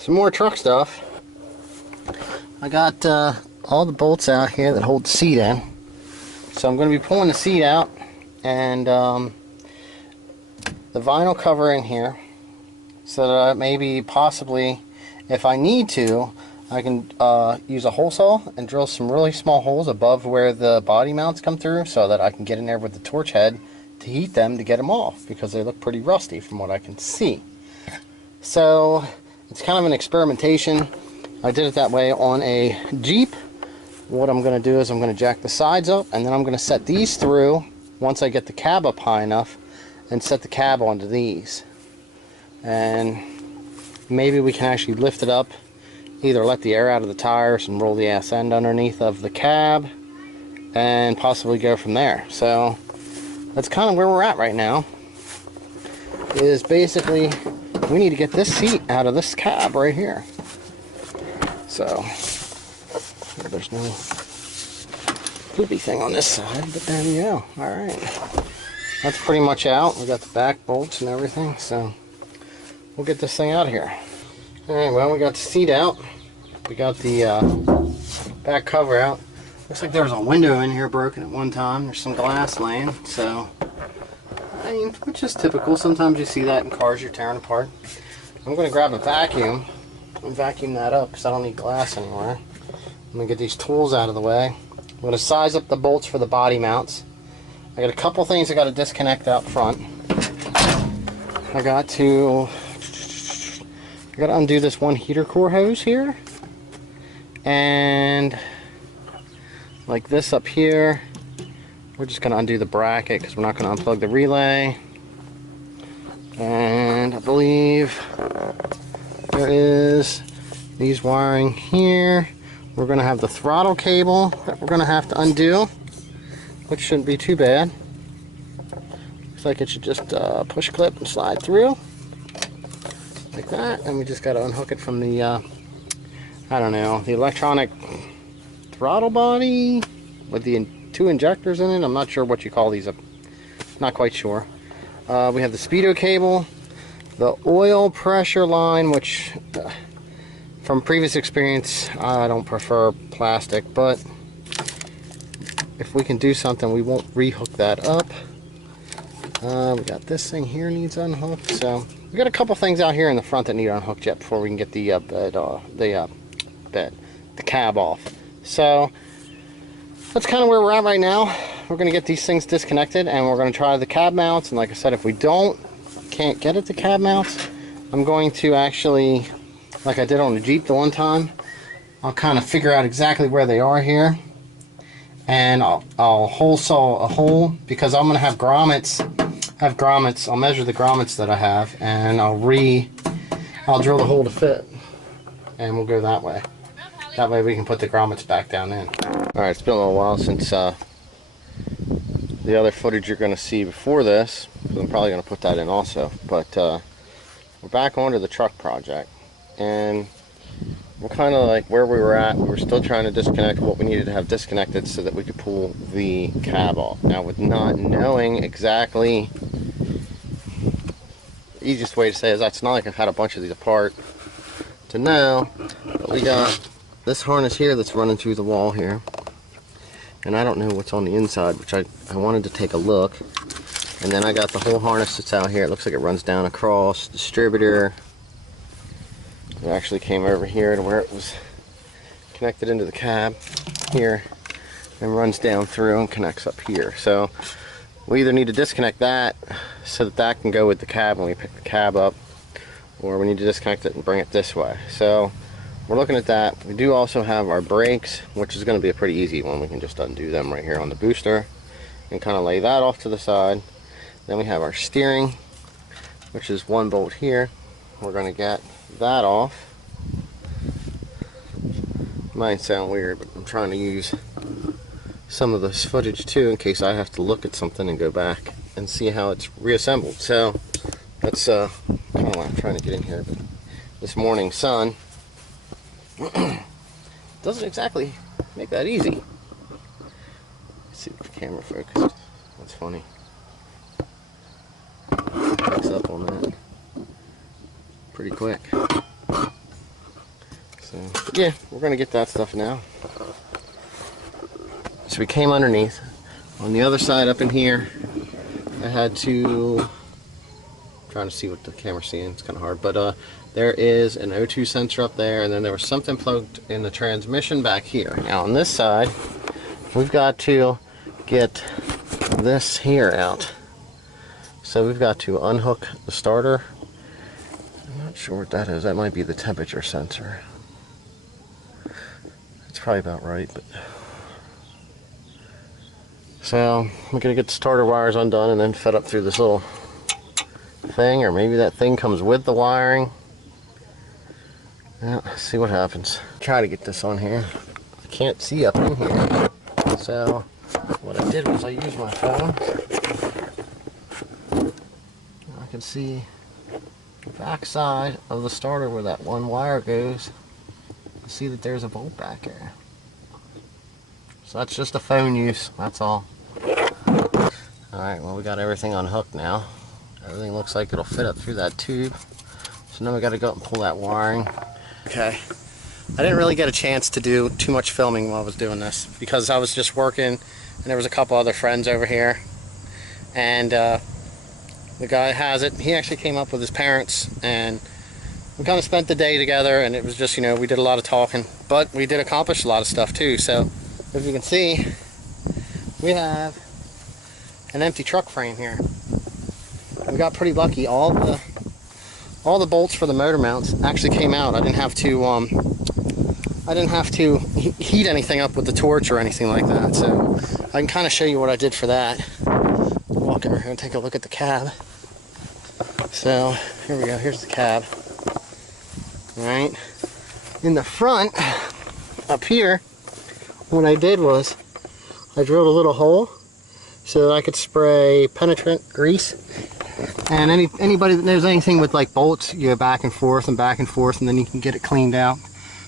some more truck stuff. I got all the bolts out here that hold the seat in. So I'm going to be pulling the seat out and the vinyl cover in here, so that maybe possibly if I need to, I can use a hole saw and drill some really small holes above where the body mounts come through, so that I can get in there with the torch head to heat them to get them off, because they look pretty rusty from what I can see. So it's kind of an experimentation. I did it that way on a Jeep. What I'm going to do is I'm going to jack the sides up, and then I'm going to set these through once I get the cab up high enough, and set the cab onto these. And maybe we can actually lift it up, either let the air out of the tires and roll the ass end underneath of the cab, and possibly go from there. So that's kind of where we're at right now. Is basically we need to get this seat out of this cab right here. So there's no floopy thing on this side, but there you go. Alright, that's pretty much out. We got the back bolts and everything, so we'll get this thing out of here. Alright, well, we got the seat out. We got the back cover out. Looks like there was a window in here broken at one time. There's some glass laying, so I mean, which is typical. Sometimes you see that in cars you're tearing apart. I'm going to grab a vacuum and vacuum that up because I don't need glass anymore. I'm going to get these tools out of the way. I'm going to size up the bolts for the body mounts. I got a couple things I got to disconnect out front. I got to undo this one heater core hose here, and like this up here. We're just going to undo the bracket because we're not going to unplug the relay. And I believe there is these wiring here. We're going to have the throttle cable that we're going to have to undo, which shouldn't be too bad. Looks like it should just push clip and slide through like that, and we just got to unhook it from the I don't know, the electronic throttle body with the two injectors in it. I'm not sure what you call these. I'm not quite sure. We have the speedo cable, the oil pressure line, which from previous experience I don't prefer plastic, but if we can do something, we won't rehook that up. We got this thing here needs unhooked, so we got a couple things out here in the front that need unhooked yet before we can get the cab off. So that's kind of where we're at right now. We're going to get these things disconnected, and we're going to try the cab mounts. And like I said, if we can't get it to cab mounts, I'm going to actually, like I did on the Jeep the one time, I'll kind of figure out exactly where they are here, and I'll hole saw a hole, because I'm going to have grommets. I'll measure the grommets that I have, and I'll drill the hole to fit, and we'll go that way. That way we can put the grommets back down in. Alright, it's been a little while since the other footage you're going to see before this, because I'm probably going to put that in also. But we're back onto the truck project, and we're kind of like where we were at. We were still trying to disconnect what we needed to have disconnected so that we could pull the cab off. Now, with not knowing exactly, the easiest way to say is it's not like I've had a bunch of these apart to know, but we got this harness here that's running through the wall here, and I don't know what's on the inside, which I wanted to take a look. And then I got the whole harness that's out here. It looks like it runs down across distributor. It actually came over here to where it was connected into the cab here, and runs down through and connects up here. So we either need to disconnect that so that that can go with the cab when we pick the cab up, or we need to disconnect it and bring it this way. So we're looking at that. We do also have our brakes, which is going to be a pretty easy one. We can just undo them right here on the booster and kind of lay that off to the side. Then we have our steering, which is one bolt here. We're going to get that off. Might sound weird, but I'm trying to use some of this footage too in case I have to look at something and go back and see how it's reassembled. So that's kind of what I'm trying to get in here. But this morning sun doesn't exactly make that easy. Let's see if the camera focused. That's funny. Picks up on that pretty quick. So yeah, we're gonna get that stuff now. So we came underneath. On the other side up in here, I had to, trying to see what the camera's seeing, it's kind of hard, but there is an O2 sensor up there, and then there was something plugged in the transmission back here. Now on this side, we've got to get this here out. So we've got to unhook the starter. I'm not sure what that is. That might be the temperature sensor. It's probably about right, but... So I'm gonna get the starter wires undone and then fed up through this little thing, or maybe that thing comes with the wiring. Yeah, see what happens. Try to get this on here. I can't see up in here. So what I did was I used my phone. I can see the back side of the starter where that one wire goes. See that there's a bolt back there. So that's just a phone use, that's all. Alright, well we got everything unhooked now. Everything looks like it'll fit up through that tube. So now we got to go up and pull that wiring. Okay. I didn't really get a chance to do too much filming while I was doing this because I was just working and there was a couple other friends over here. And the guy has it. He actually came up with his parents and we kind of spent the day together, and it was just, you know, we did a lot of talking. But we did accomplish a lot of stuff too. So as you can see, we have an empty truck frame here. We got pretty lucky. All the bolts for the motor mounts actually came out. I didn't have to heat anything up with the torch or anything like that. So I can kind of show you what I did for that. Walk over here and take a look at the cab. So here we go. Here's the cab. All right. In the front, up here, what I did was I drilled a little hole so that I could spray penetrant grease. And anybody that knows anything with like bolts, you go back and forth, and then you can get it cleaned out.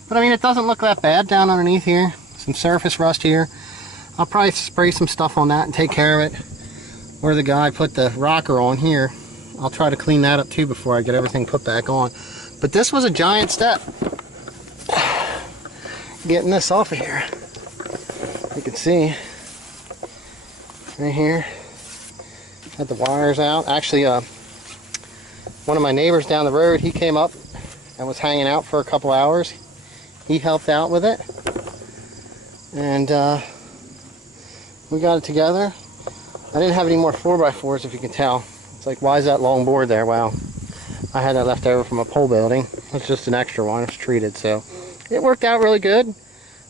But I mean, it doesn't look that bad down underneath here. Some surface rust here. I'll probably spray some stuff on that and take care of it. Where the guy put the rocker on here, I'll try to clean that up too before I get everything put back on. But this was a giant step. Getting this off of here. You can see right here. Had the wires out. Actually, one of my neighbors down the road, he came up and was hanging out for a couple hours. He helped out with it. And we got it together. I didn't have any more 4x4s, if you can tell. It's like, why is that long board there? Well, I had that left over from a pole building. It's just an extra one. It's treated, so it worked out really good.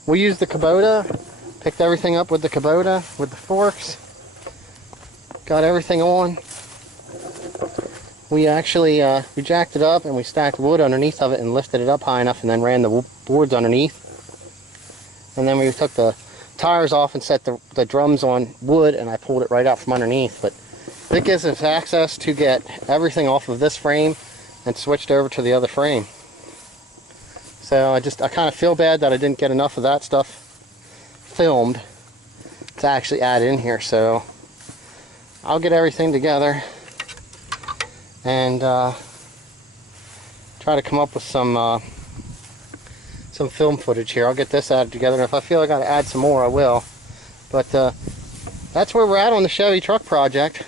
We used the Kubota, picked everything up with the Kubota, with the forks. Got everything on. We actually we jacked it up and we stacked wood underneath of it and lifted it up high enough and then ran the boards underneath. And then we took the tires off and set the drums on wood, and I pulled it right out from underneath. But it gives us access to get everything off of this frame and switched over to the other frame. So I kind of feel bad that I didn't get enough of that stuff filmed to actually add in here. So I'll get everything together and try to come up with some film footage here. I'll get this added together, and if I feel I got to add some more, I will. But that's where we're at on the Chevy truck project.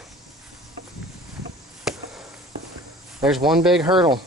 There's one big hurdle.